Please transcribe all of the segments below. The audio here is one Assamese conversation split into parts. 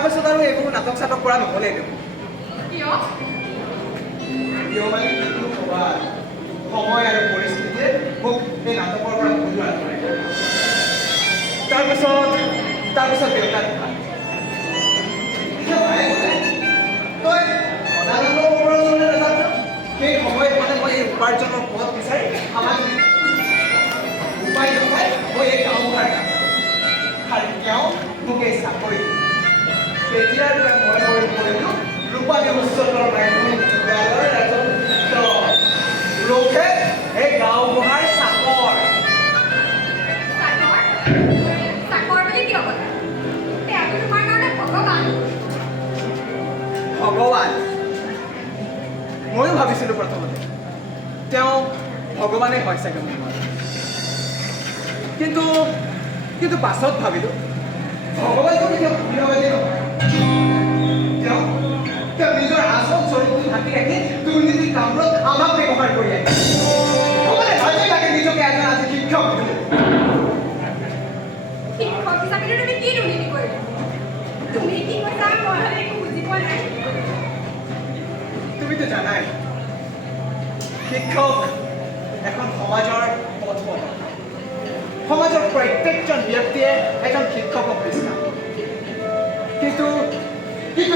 তাৰপিছত আৰু এইবোৰ নাটক চাটক কৰা নহ'লেই দেখোন। কিয় মানে কিনো ক'বা, সময় আৰু পৰিস্থিতিয়ে মোক এই নাটকৰ পৰা ঘূৰি আনিলে। তাৰপিছত দেউতা ঢুকাল। তই সদানন্দ বৰুৱাৰ ওচৰলৈ নাযাওঁ। সেই সময়ত মানে মই এই উপাৰ্জনৰ পথ বিচাৰি সামাজিক উপায় নাপাই মই এই গাঁওবুঢ়াৰ কাম আৰু তেওঁ মোক এই চাকৰি তেতিয়াৰ পৰা মই কৰিলোঁ ৰূপালী উচ্চতৰ মাধ্যমিক বিদ্যালয়ৰ এজন লোকে এই গাঁওবুঢ়াৰ চাকৰ। ভগৱান ময়ো ভাবিছিলোঁ প্ৰথমতে তেওঁ ভগৱানেই হয় চাগে মোৰ মনত, কিন্তু পাছত ভাবিলোঁ ভগৱানটো কেতিয়াও ভগৱানেই নহয়। তেওঁ নিজৰ আচল চৰিত্ৰ ঢাকি ৰাখি দুৰ্নীতি কামবোৰত আমাক ব্যৱহাৰ কৰি আহে। ভগৱানে ভাজে লাগে নিজকে এজন আজি শিক্ষক বুলি। শিক্ষক হিচাপে তুমি কি দুৰ্নীতি কৰিলা? তুমি কি কৈছা মই একো বুজি পোৱা নাই। তুমিতো জানাই শিক্ষক এখন সমাজৰ পথপ্ৰদৰ্শক। সমাজৰ প্ৰত্যেকজন ব্যক্তিয়ে এজন শিক্ষকক বিচাৰে। কিন্তু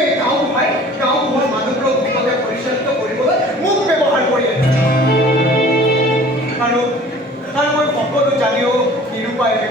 এই গাঁওবুঢ়াৰ মানুহবোৰক বিপদে পৰিচালিত কৰিবলৈ মোক ব্যৱহাৰ কৰি আছে। আৰু মই সকলো জানিও নিৰুপায় হৈ